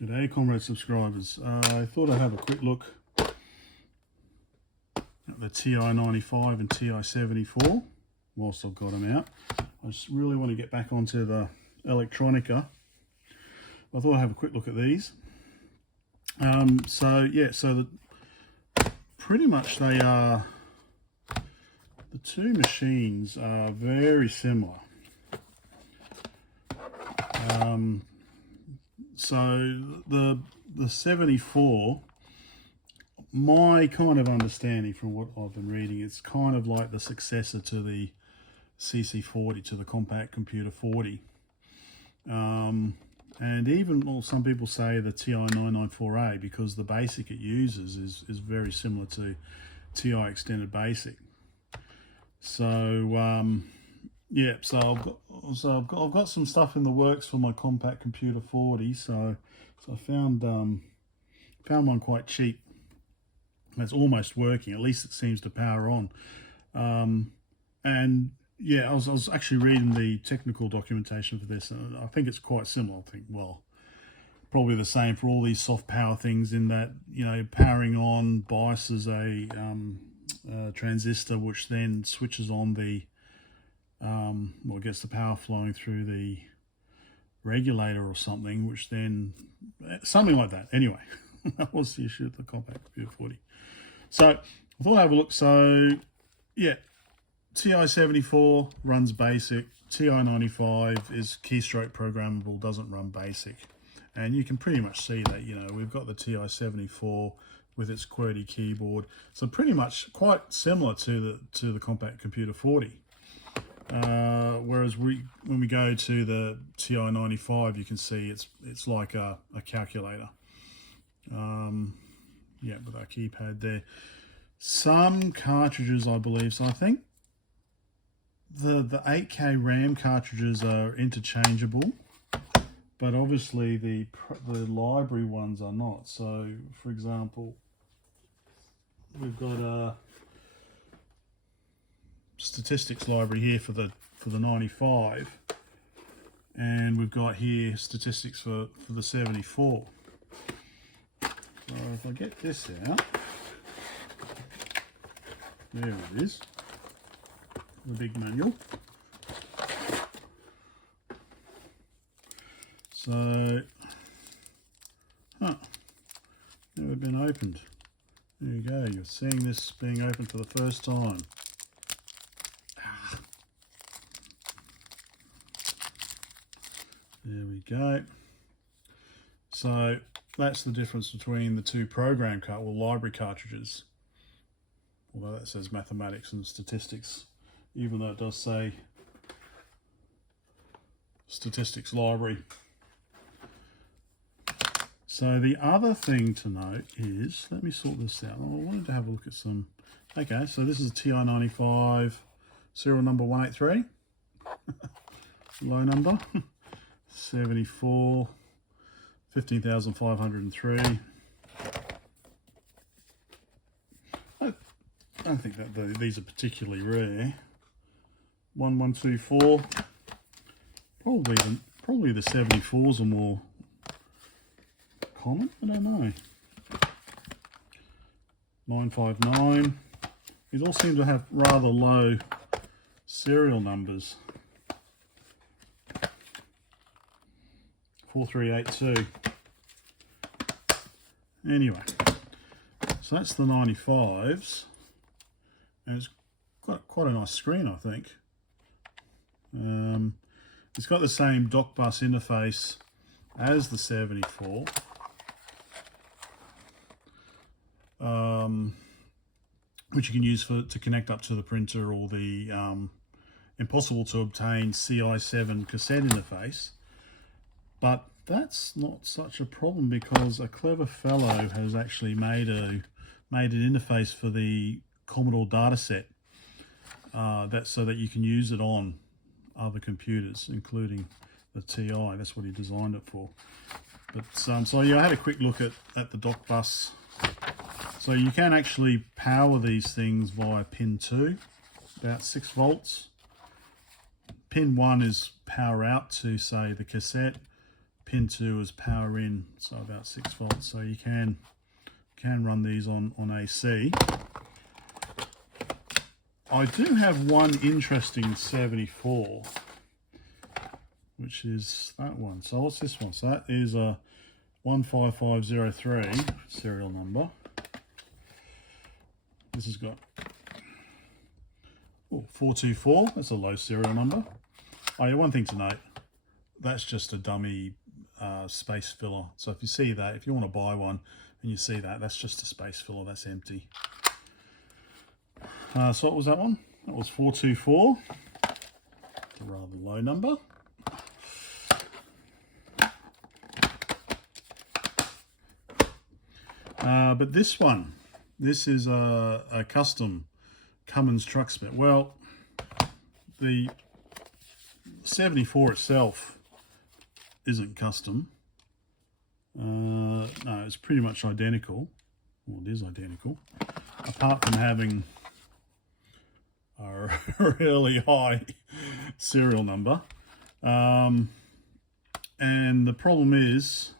G'day comrade subscribers. I thought I'd have a quick look at the TI-95 and TI-74 whilst I've got them out. I just really want to get back onto the electronica. I thought I'd have a quick look at these. Pretty much they are, the two machines are very similar. So the 74, my kind of understanding from what I've been reading, it's kind of like the successor to the CC40, to the compact computer 40. And even, well, some people say the TI-994A, because the basic it uses is very similar to TI Extended Basic. So yeah, so I've got some stuff in the works for my compact computer 40. So I found one quite cheap. It's almost working. At least it seems to power on. And yeah, I was actually reading the technical documentation for this, and I think it's quite similar. I think, well, probably the same for all these soft power things, in that, you know, powering on biases a transistor, which then switches on the well, gets the power flowing through the regulator or something, which then, something like that. Anyway, that was the issue with the compact computer 40. So I thought I'd have a look. So yeah, TI-74 runs basic. TI-95 is keystroke programmable, doesn't run basic. And you can pretty much see that, you know, we've got the TI-74 with its QWERTY keyboard. So pretty much quite similar to the compact computer 40. Whereas when we go to the TI-95, you can see it's like a calculator. Yeah, with our keypad there. Some cartridges, I believe, so I think the 8K RAM cartridges are interchangeable, but obviously the library ones are not. So, for example, we've got a statistics library here for the 95, and we've got here statistics for the 74. So if I get this out, there it is, the big manual. So, never been opened. There you go, you're seeing this being opened for the first time. There we go. So that's the difference between the two program library cartridges. Although that says mathematics and statistics, even though it does say statistics library. So the other thing to note is, let me sort this out. Well, I wanted to have a look at some. Okay, so this is a TI-95 serial number 183, low number. 74, 15,503. I don't think that these are particularly rare. 1124. Probably the 74s are more common. I don't know. 959. These all seem to have rather low serial numbers. 4382. Anyway, so that's the 95s, and it's got quite a nice screen, I think. It's got the same DockBus interface as the 74, which you can use to connect up to the printer, or the impossible to obtain CI7 cassette interface. But that's not such a problem, because a clever fellow has actually made an interface for the Commodore dataset, so that you can use it on other computers, including the TI. That's what he designed it for. But so yeah, I had a quick look at the DockBus. So you can actually power these things via pin 2, about 6 volts. Pin 1 is power out to, say, the cassette. pin 2 is power in, so about 6 volts. So you can run these on AC. I do have one interesting 74, which is that one. So what's this one? So that is a 15503 serial number. This has got 424. That's a low serial number. Oh yeah, one thing to note, that's just a dummy space filler. So if you see that, if you want to buy one and you see that, that's just a space filler, that's empty. So what was that one? That was 424. It's a rather low number. But this one, this is a custom Cummins truck spec. Well, the 74 itself isn't custom. No, it's pretty much identical. Well, it is identical, apart from having a really high serial number. And the problem is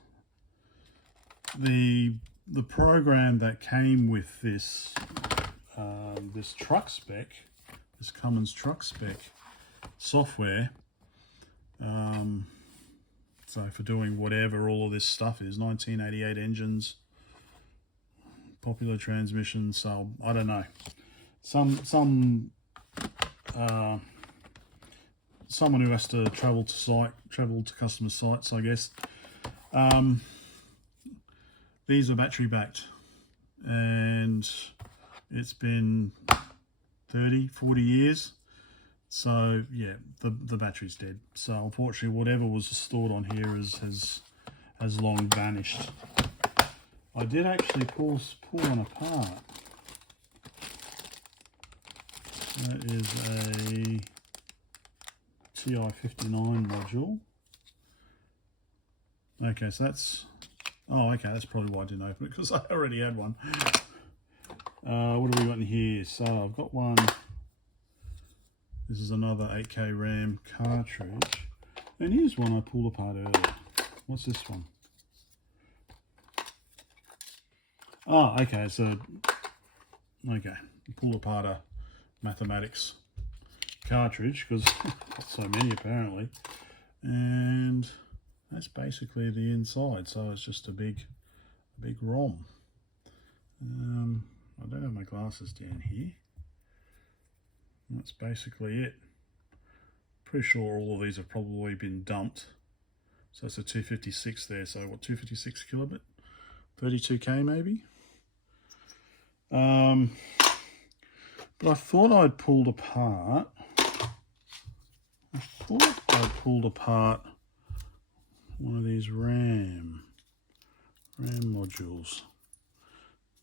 the program that came with this this truck spec, this Cummins truck spec software, so for doing whatever all of this stuff is, 1988 engines, popular transmissions, so I don't know, someone who has to travel to customer sites, I guess. These are battery backed, and it's been 30-40 years, so yeah, the battery's dead. So unfortunately, whatever was stored on here has long vanished. I did actually pull one apart. That is a TI-59 module. Okay, so that's, oh okay, that's probably why I didn't open it, because I already had one. What have we got in here? So I've got one. This is another 8K RAM cartridge. And here's one I pulled apart earlier. What's this one? Oh, okay, so, okay, pull apart a mathematics cartridge, because got so many apparently. And that's basically the inside, so it's just a big ROM. I don't have my glasses down here. That's basically it. Pretty sure all of these have probably been dumped. So it's a 256 there, so what, 256 kilobit? 32K maybe? But I thought I'd pulled apart one of these RAM modules.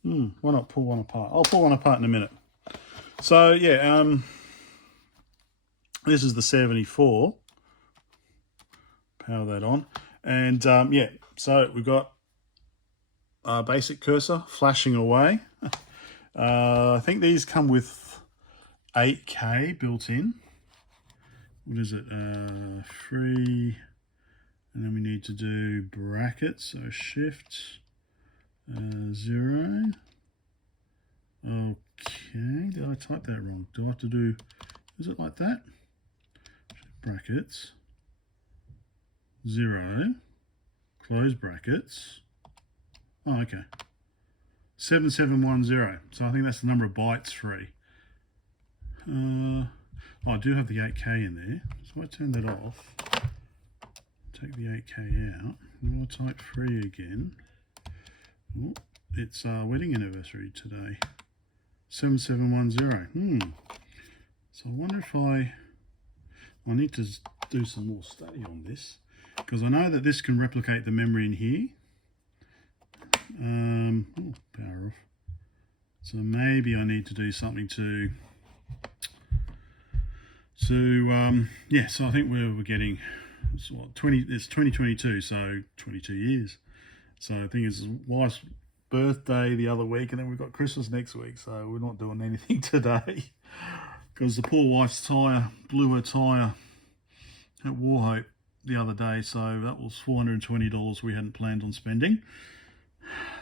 Why not pull one apart? I'll pull one apart in a minute. So yeah, this is the 74. Power that on, and yeah, so we've got a basic cursor flashing away. I think these come with 8K built in. What is it? 3, and then we need to do brackets. So shift 0. Okay, did I type that wrong? Do I have to do, is it like that? Brackets 0, close brackets. Oh, okay. 7710. So I think that's the number of bytes free. Oh, I do have the 8K in there. So I turn that off. Take the 8K out. And I'll type 3 again. Oh, it's our wedding anniversary today. 7710. So I wonder if I need to do some more study on this, because I know that this can replicate the memory in here. Oh, power off. So maybe I need to do something to yeah. So I think we're getting, it's what, 2022, so 22 years. So I think it's his wife's birthday the other week, and then we've got Christmas next week. So we're not doing anything today, because the poor wife's tyre blew her tyre at Warhope the other day, so that was $420 we hadn't planned on spending.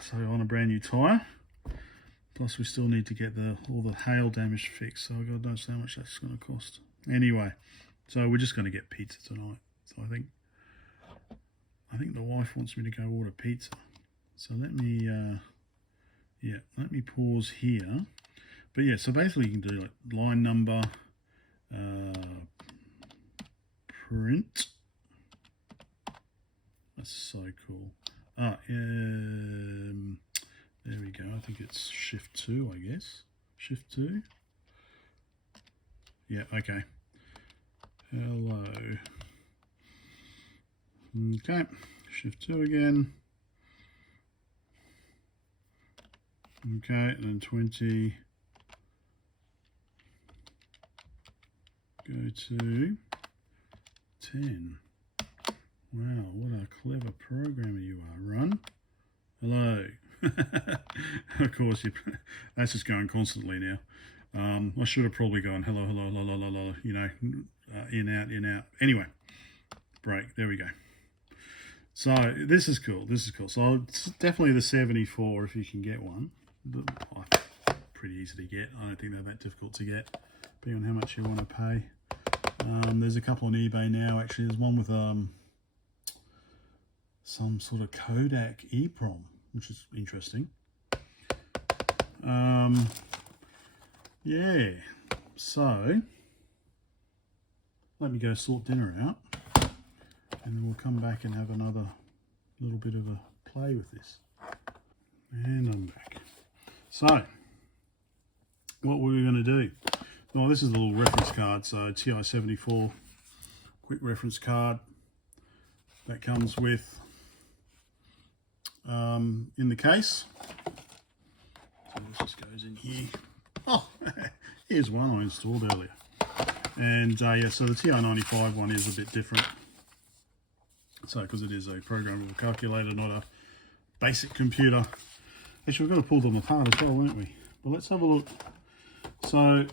So on a brand new tyre. Plus we still need to get all the hail damage fixed, so God knows how much that's going to cost. Anyway, so we're just going to get pizza tonight. So I think the wife wants me to go order pizza. So let me let me pause here. But yeah, so basically you can do like line number, print. That's so cool. There we go. I think it's shift 2, I guess. Shift 2. Yeah, okay. Hello. Okay, shift 2 again. Okay, and then 20. Go to 10. Wow, what a clever programmer you are. Run. Hello. Of course, that's just going constantly now. I should have probably gone hello, hello, hello, hello, hello, you know, in, out, in, out. Anyway, break. There we go. So this is cool. This is cool. So it's definitely the 74 if you can get one. Pretty easy to get. I don't think they're that difficult to get, depending on how much you want to pay. There's a couple on eBay now. Actually, there's one with some sort of Kodak EEPROM, which is interesting. Yeah, so let me go sort dinner out, and then we'll come back and have another little bit of a play with this. And I'm back. So what were we going to do? Well, this is a little reference card, so TI-74 quick reference card that comes with in the case. So this just goes in here. Oh, here's one I installed earlier. And yeah, so the TI-95 one is a bit different. So, because it is a programmable calculator, not a basic computer. Actually, we're going to pull them apart as well, weren't we? But let's have a look. So,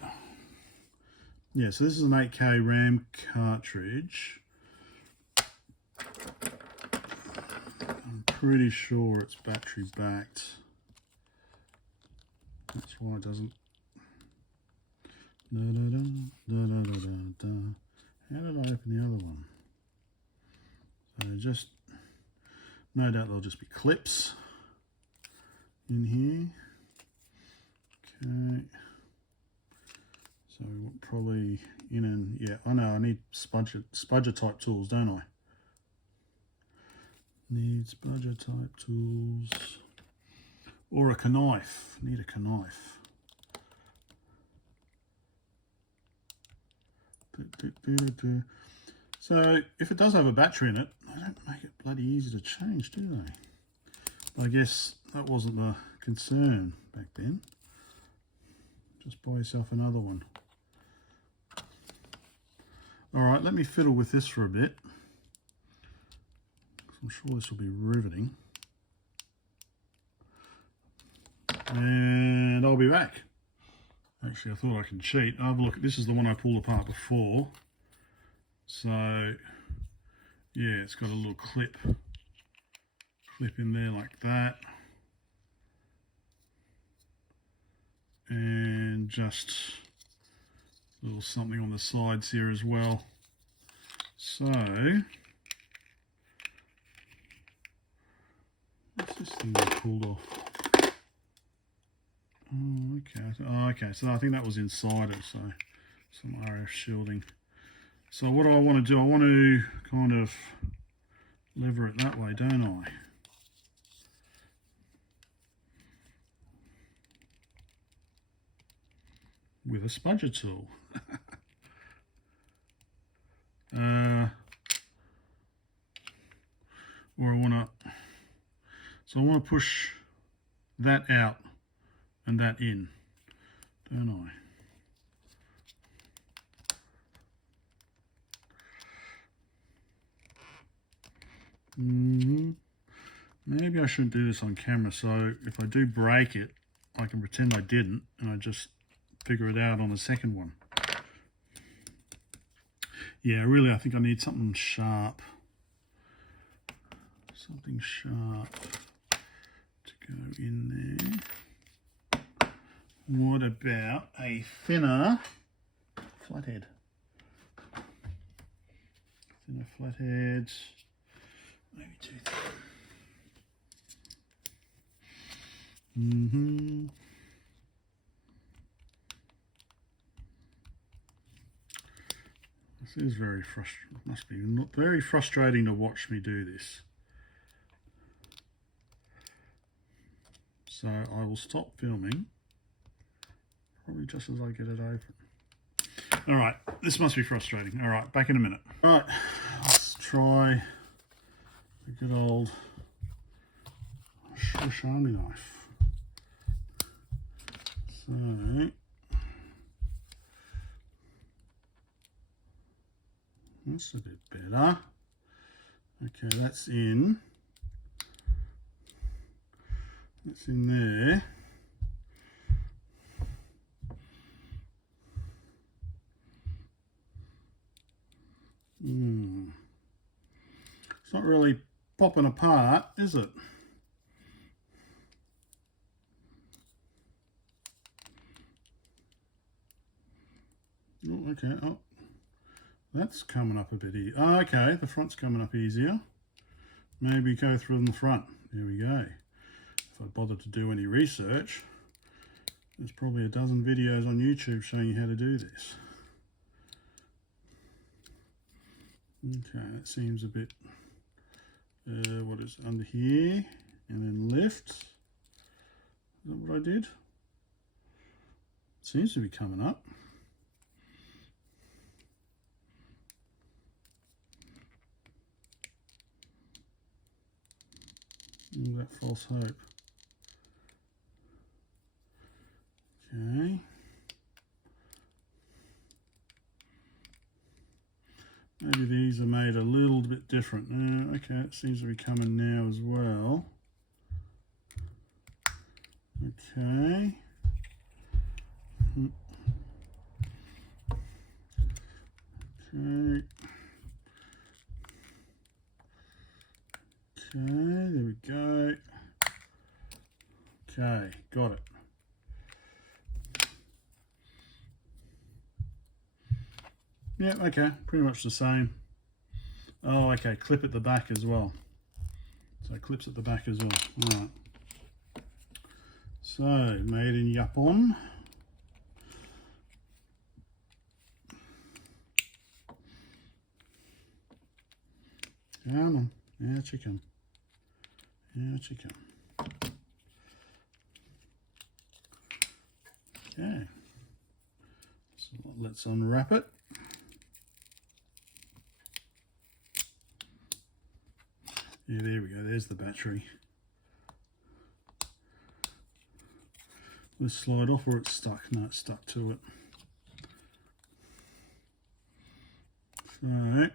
yeah, so this is an 8K RAM cartridge. I'm pretty sure it's battery backed. That's why it doesn't. How did I open the other one? So just, no doubt there'll just be clips in here. Okay. So probably in and, yeah, I know I need spudger type tools, don't I? Need spudger type tools. Or a knife. Need a knife. So if it does have a battery in it, they don't make it bloody easy to change, do they? I guess that wasn't the concern back then. Just buy yourself another one. All right, let me fiddle with this for a bit. I'm sure this will be riveting. And I'll be back. Actually, I thought I can cheat. Have a look. This is the one I pulled apart before. So, yeah, it's got a little clip in there like that. And just a little something on the sides here as well. So, what's this thing I pulled off? Oh, okay. Oh, okay. So I think that was inside it. So some RF shielding. So what do I want to do? I want to kind of lever it that way, don't I? With a spudger tool. Or I want to. So I want to push that out and that in, don't I? Maybe I shouldn't do this on camera, so if I do break it, I can pretend I didn't and I just figure it out on the second one. Yeah, really, I think I need something sharp. something sharp to go in there. What about a thinner flathead? Thinner flathead, maybe too thin. This is very frustrating. Must be very frustrating to watch me do this. So I will stop filming, probably just as I get it open. All right, this must be frustrating. All right, back in a minute. All right, let's try the good old Swiss Army knife. So that's a bit better. Okay, that's in. That's in there. It's not really popping apart, is it? Oh, okay. Oh, that's coming up a bit easier. Oh, okay, the front's coming up easier. Maybe go through in the front. There we go. If I bother to do any research, there's probably a dozen videos on YouTube showing you how to do this. Okay, that seems a bit, what is under here, and then lift. Is that what I did? Seems to be coming up. All that false hope. Okay. Maybe these are made a little bit different. Okay, it seems to be coming now as well. Okay. Okay. Okay, there we go. Okay, got it. Yeah, okay, pretty much the same. Oh, okay, clip at the back as well. So clips at the back as well. All right. So, made in Japan. Come on, out you come. Out you come. Okay. So let's unwrap it. Yeah, there we go, there's the battery. Let's slide off or it's stuck. No, it's stuck to it. So, I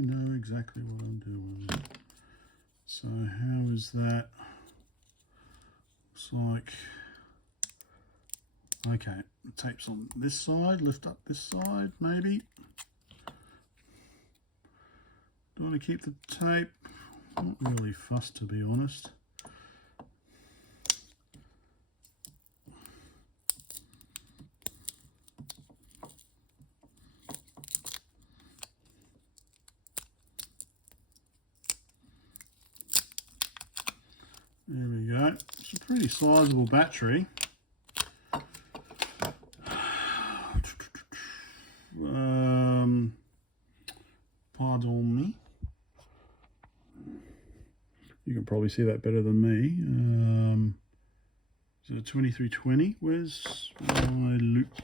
know exactly what I'm doing. So how is that? Looks like, okay, the tape's on this side, lift up this side maybe. Do I want to keep the tape? Not really fussed, to be honest. There we go. It's a pretty sizable battery. Pardon me. You can probably see that better than me. Is it a 2320? Where's my loop?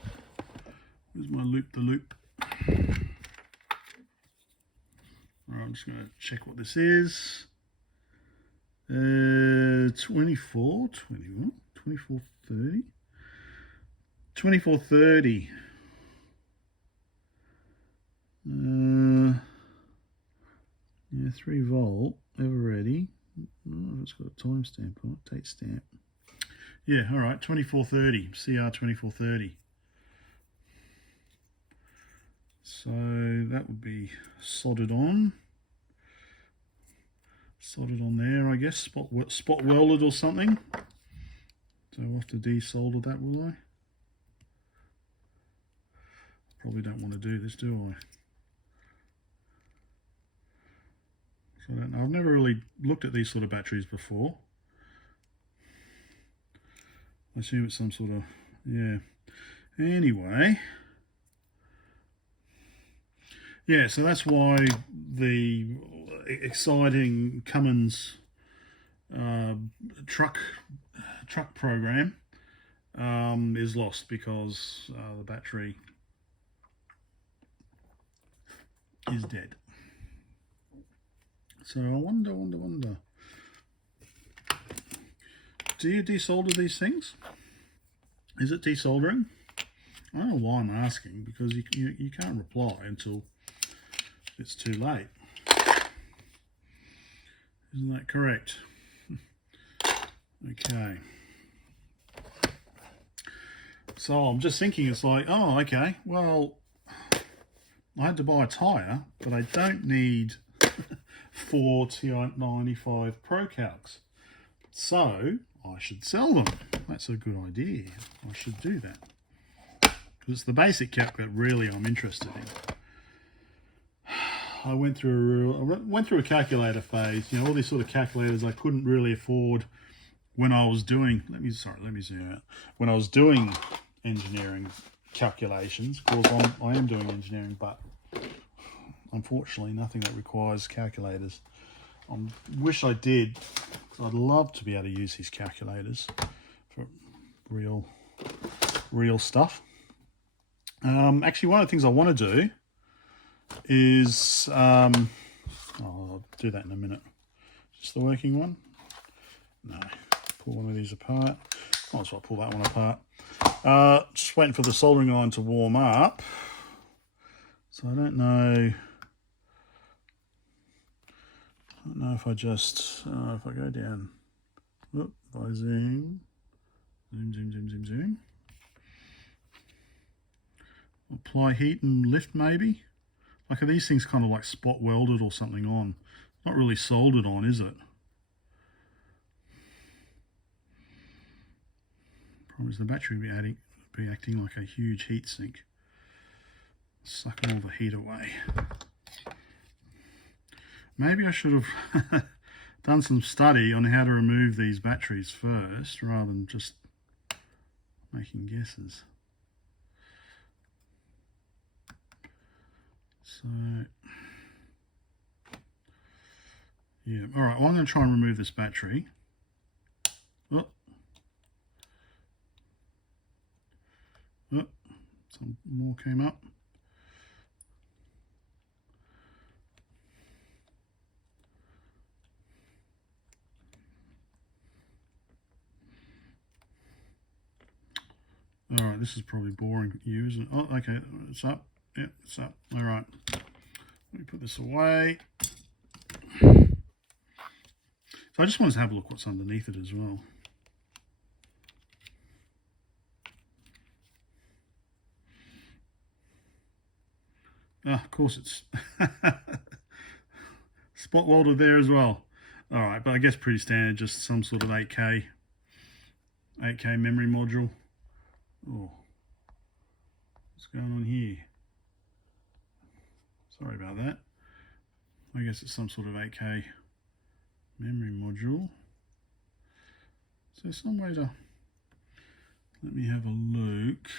Where's my loop the loop? Right, I'm just going to check what this is. 2430. 2430. Yeah, 3 volt, ever ready. Oh, it's got a timestamp on it, date stamp. Yeah, all right, 2430, CR 2430. So that would be soldered on there, I guess, spot welded or something. So I'll have to desolder that, will I? Probably don't want to do this, do I? So I don't know. I've never really looked at these sort of batteries before. I assume it's some sort of, yeah. Anyway, yeah, so that's why the exciting Cummins truck program is lost, because the battery is dead. So I wonder. Do you desolder these things? Is it desoldering? I don't know why I'm asking, because you can't reply until it's too late. Isn't that correct? Okay. So I'm just thinking, it's like, oh, okay, well, I had to buy a tyre, but I don't need 4 TI-95 PROCALCs. So I should sell them. That's a good idea. I should do that. Because it's the basic calc that really I'm interested in. I went through a calculator phase. You know, all these sort of calculators I couldn't really afford when I was doing. Let me zoom out. When I was doing engineering calculations, of course I am doing engineering, but unfortunately nothing that requires calculators. I wish I did, because I'd love to be able to use these calculators for real stuff. Actually, one of the things I want to do is, I'll do that in a minute. Just the working one? No. Pull one of these apart. Might as well pull that one apart. Just waiting for the soldering iron to warm up. So I don't know if I just, if I go down, whoop, if I zoom, apply heat and lift maybe. Like, are these things kind of like spot welded or something on? Not really soldered on, is it? Problem is the battery will be acting like a huge heat sink, sucking all the heat away. Maybe I should have done some study on how to remove these batteries first, rather than just making guesses. So, yeah, all right, well, I'm going to try and remove this battery. Oh. Oh, some more came up. All right, this is probably boring you, isn't it? Oh, okay, it's up. Yeah, it's up. All right, let me put this away. So I just wanted to have a look what's underneath it as well. Ah, of course it's spot welded there as well. All right, but I guess pretty standard, just some sort of 8K memory module. Oh, what's going on here? Sorry about that. I guess it's some sort of 8K memory module. So some way to, let me have a look.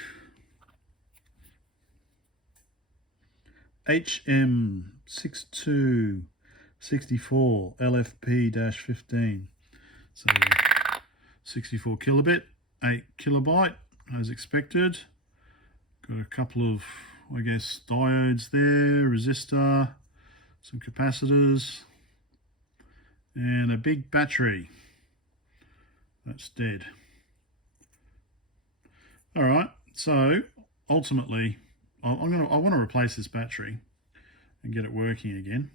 HM6264 LFP-15. So 64 kilobit, 8 kilobyte as expected. Got a couple of, I guess, diodes there, resistor, some capacitors, and a big battery that's dead. All right, so ultimately I want to replace this battery and get it working again.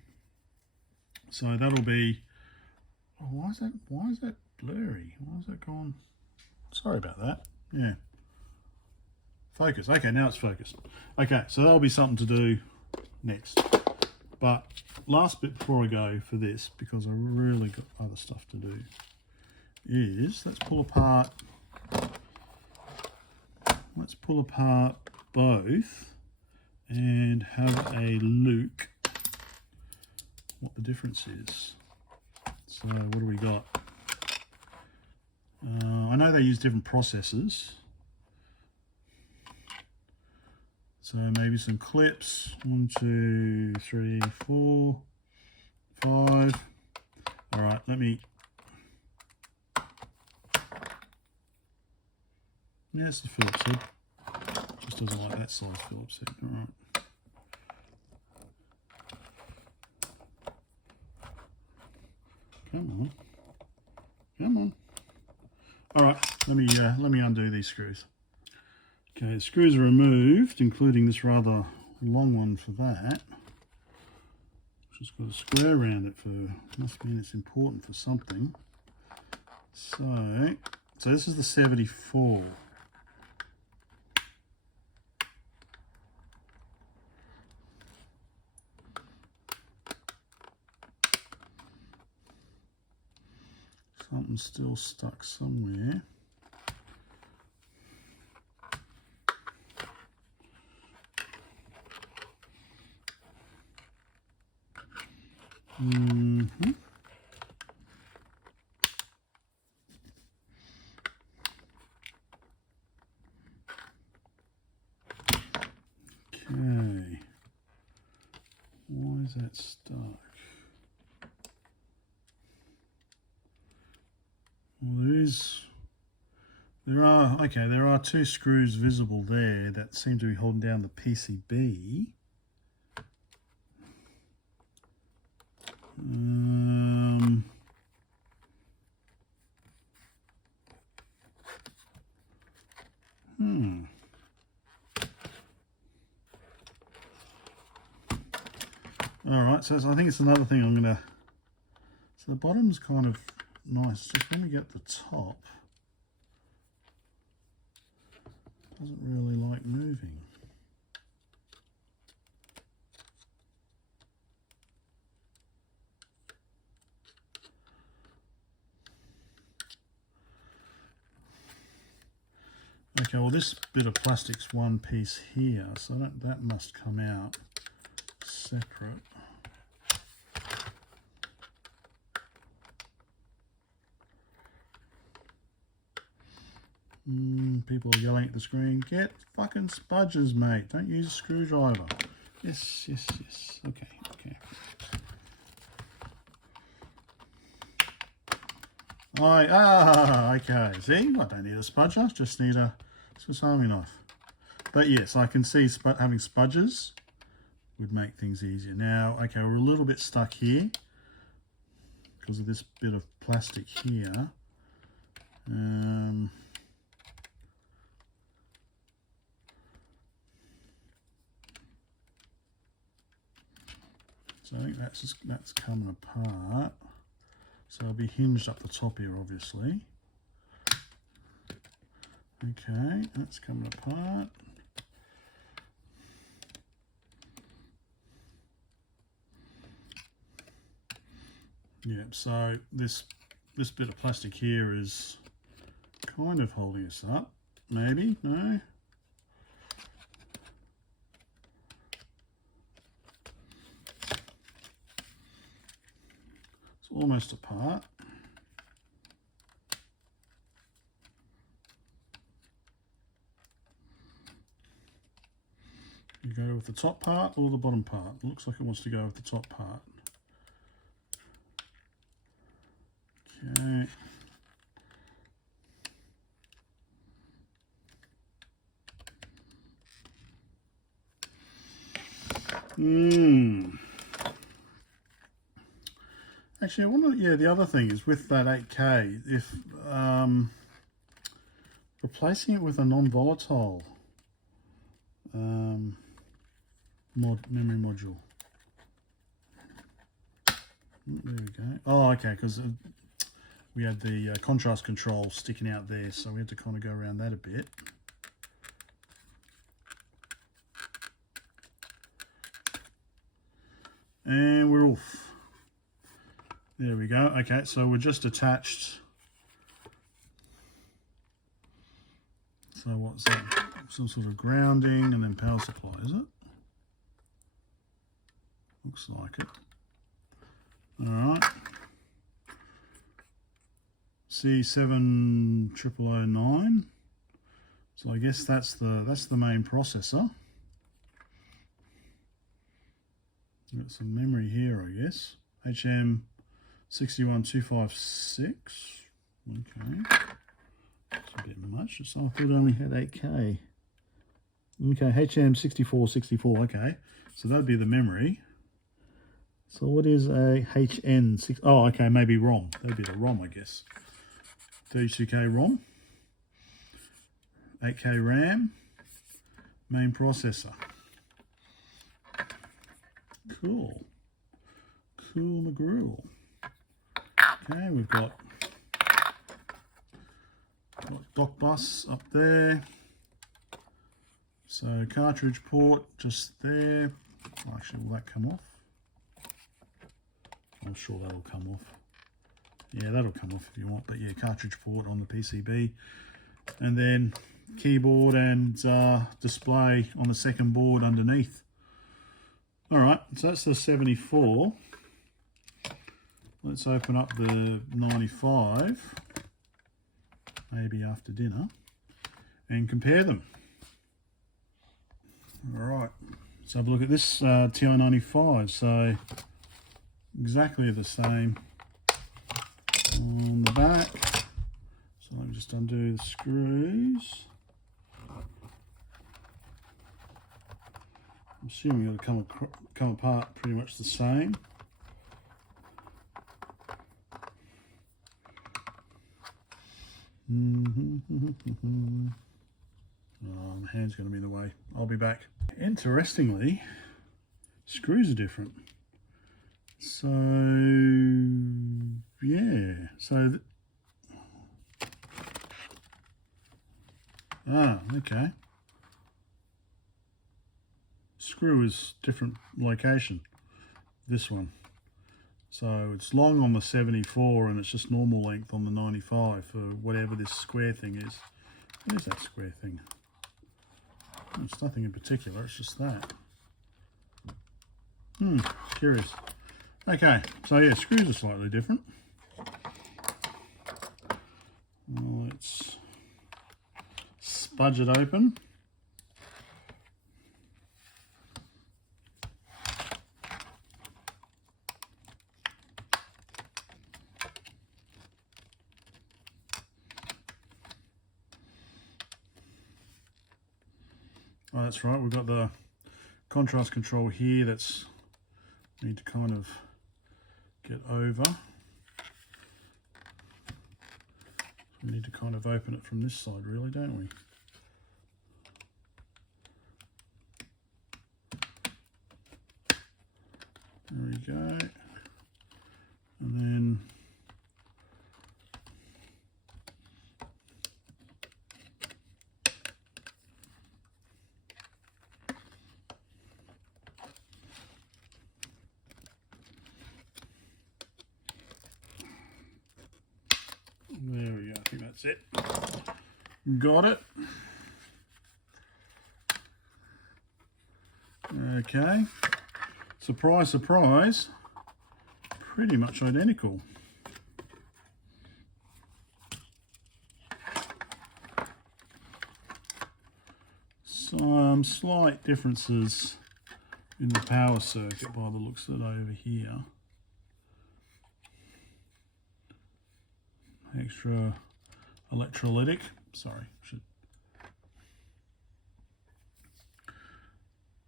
So that'll be, oh, why is that blurry? Why is that gone? Sorry about that. Yeah. Focus. Okay, now it's focused. Okay, so that'll be something to do next. But last bit before I go for this, because I really got other stuff to do, is let's pull apart both and have a look what the difference is. So what do we got? I know they use different processors, so maybe some clips. 1, 2, 3, 4, 5. All right, let me. Yeah, it's the Phillips head. Just doesn't like that size Phillips head. All right. Come on. Come on. All right, let me undo these screws. Okay, the screws are removed, including this rather long one for that. Just got a square around it for, must mean it's important for something. So this is the 74. Something's still stuck somewhere. Mm-hmm. Okay. Why is that stuck? Well, there are 2 screws visible there that seem to be holding down the PCB. All right, so I think it's another thing I'm gonna. So the bottom's kind of nice. Just when we get the top, doesn't really like moving. Okay, well this bit of plastic's one piece here, so that must come out separate. People are yelling at the screen, get fucking spudges, mate. Don't use a screwdriver. Yes, yes, yes. Okay, okay. Okay. See, I don't need a spudger, just need a Swiss Army knife. But yes, I can see having spudges would make things easier. Now, okay, we're a little bit stuck here because of this bit of plastic here. So I think that's coming apart. So it'll be hinged up the top here, obviously. Okay, that's coming apart. Yeah, so this bit of plastic here is kind of holding us up. Maybe, no? It's almost apart. You go with the top part or the bottom part? It looks like it wants to go with the top part. Okay. Actually, I wonder, yeah, the other thing is with that 8K, if replacing it with a non-volatile memory module. There we go. Oh, okay, because we had the contrast control sticking out there, so we had to kind of go around that a bit. And we're off. There we go. Okay, so we're just attached. So what's that? Some sort of grounding and then power supply, is it? Looks like it. All right. C7009. So I guess that's the main processor. Got some memory here, I guess. HM61256. Okay. That's a bit much. So I thought it only had 8K. Okay, HM6464. Okay. So that'd be the memory. So what is a HN6? Oh, okay, maybe ROM. That'd be the ROM, I guess. 32K ROM. 8K RAM. Main processor. Cool. Cool McGrew. Okay, we've got DockBus up there. So cartridge port just there. Actually, will that come off? I'm sure that'll come off. Yeah, that'll come off if you want. But yeah, cartridge port on the PCB. And then keyboard and display on the second board underneath. All right, so that's the 74. Let's open up the 95, maybe after dinner, and compare them. All right, let's have a look at this TI-95. So exactly the same on the back. So let me just undo the screws. I'm assuming it'll come apart pretty much the same. Oh, my hand's going to be in the way. I'll be back. Interestingly, screws are different. So, yeah. So, okay. Screw is different location, this one. So it's long on the 74 and it's just normal length on the 95 for whatever this square thing is. What is that square thing? It's nothing in particular, it's just that. Curious. Okay, so yeah, screws are slightly different. Let's spudge it open. Oh, that's right, we've got the contrast control here that's need to kind of get over. We need to kind of open it from this side really, don't we? There we go. And then there we go, I think that's it. Got it. Okay. Surprise, surprise. Pretty much identical. Some slight differences in the power circuit by the looks of it over here. Extra electrolytic, sorry,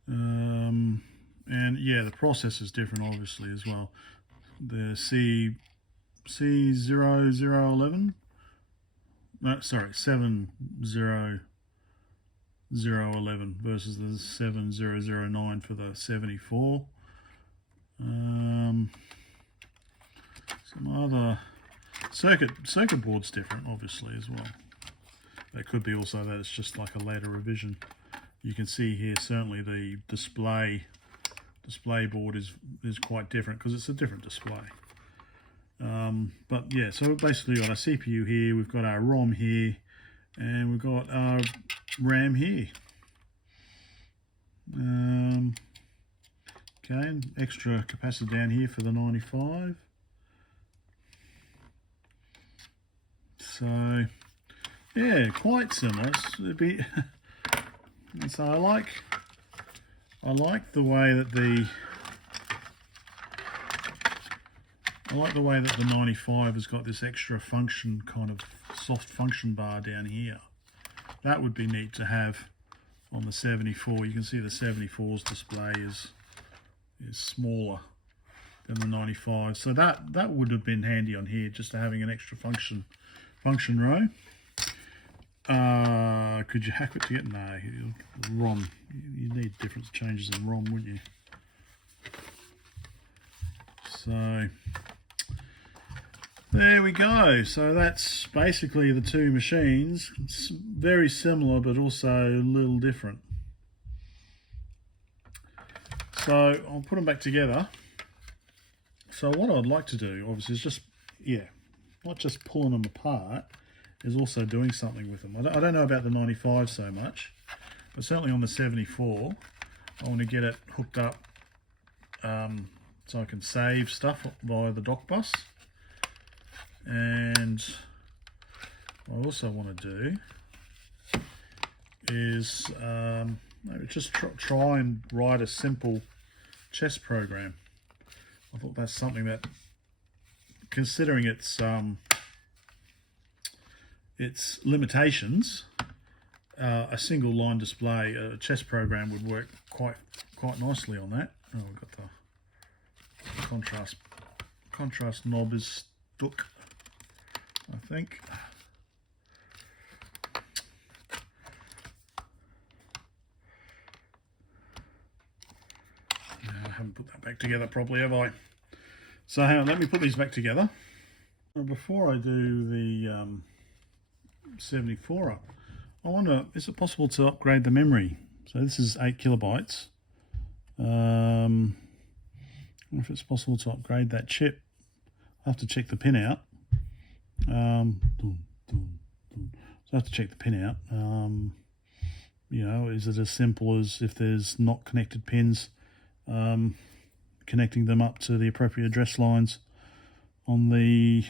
and yeah, the process is different obviously as well. The C0011, no, sorry, 70011 versus the 7009 for the 74. Some other circuit board's different obviously as well. That could be also that it's just like a later revision. You can see here certainly the display display board is quite different because it's a different display. But yeah, so we've basically got our CPU here, we've got our ROM here, and we've got our RAM here. Okay, extra capacitor down here for the 95. So yeah, quite similar. It'd be so I like the way that the 95 has got this extra function, kind of soft function bar down here. That would be neat to have on the 74. You can see the 74's display is smaller than the 95, so that would have been handy on here, just having an extra function row. Could you hack it to get? No, ROM. You need different changes in ROM, wouldn't you? So there we go. So that's basically the two machines. It's very similar, but also a little different. So I'll put them back together. So what I'd like to do, obviously, is just, not just pulling them apart, is also doing something with them. I don't know about the 95 so much, but certainly on the 74, I want to get it hooked up so I can save stuff via the DockBus. And what I also want to do is maybe just try and write a simple chess program. I thought that's something that, considering its limitations, a single line display, a chess program would work quite nicely on that. Oh, we've got the contrast knob is stuck, I think. No, I haven't put that back together properly, have I? So hang on, let me put these back together. Before I do the 74 up, I wonder, is it possible to upgrade the memory? So this is 8 kilobytes. I wonder if it's possible to upgrade that chip. I have to check the pin out. So I have to check the pin out. You know, is it as simple as, if there's not connected pins, connecting them up to the appropriate address lines on the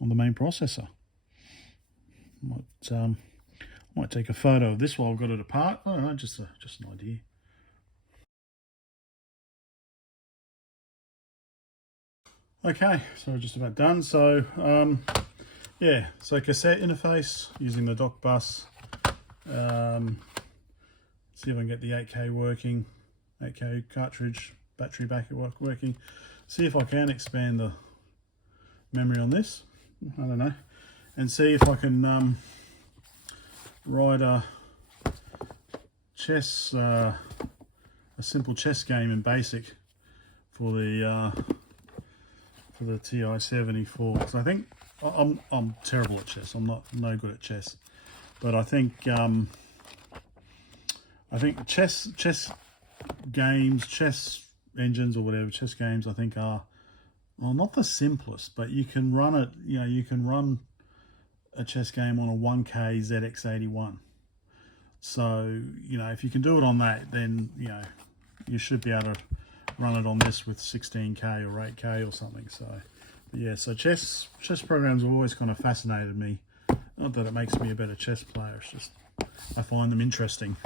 main processor? Might take a photo of this while I've got it apart. I don't know, just an idea. Okay, so we're just about done. So yeah, so cassette interface using the DockBus. See if I can get the 8K working, 8K cartridge battery backup working. See if I can expand the memory on this. I don't know, and see if I can write a chess, a simple chess game in BASIC for the TI-74. Because I think I'm terrible at chess. I'm no good at chess, but I think chess games, chess engines or whatever, chess games, I think are, well, not the simplest, but you can run it. You know, you can run a chess game on a 1K ZX81. So, you know, if you can do it on that, then, you know, you should be able to run it on this with 16K or 8K or something. So, but yeah, so chess programs have always kind of fascinated me. Not that it makes me a better chess player, it's just I find them interesting,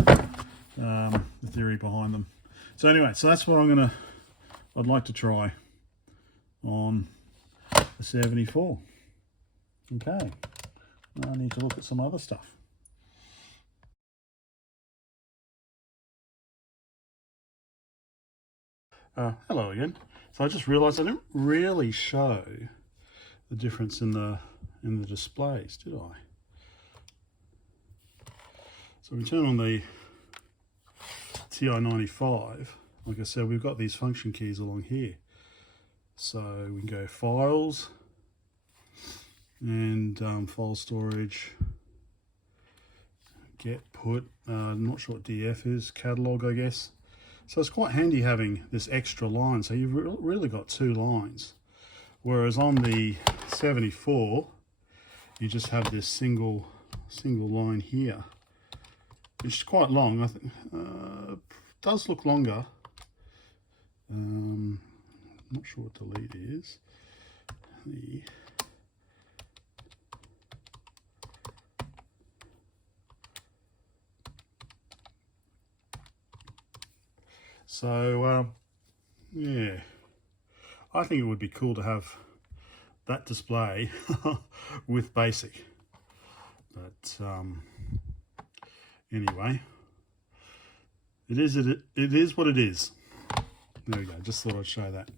the theory behind them. So anyway, so that's what I'd like to try on the 74. Okay, I need to look at some other stuff. Hello again. So I just realised I didn't really show the difference in the displays, did I? So we turn on the TI-95. Like I said, we've got these function keys along here. So we can go files and file storage, get, put, I'm not sure what DF is, catalog, I guess. So it's quite handy having this extra line. So you've really got two lines. Whereas on the 74, you just have this single line here. It's quite long. I think does look longer. Not sure what the lead is. So yeah, I think it would be cool to have that display with BASIC, but anyway, it is what it is. There we go, just thought I'd show that.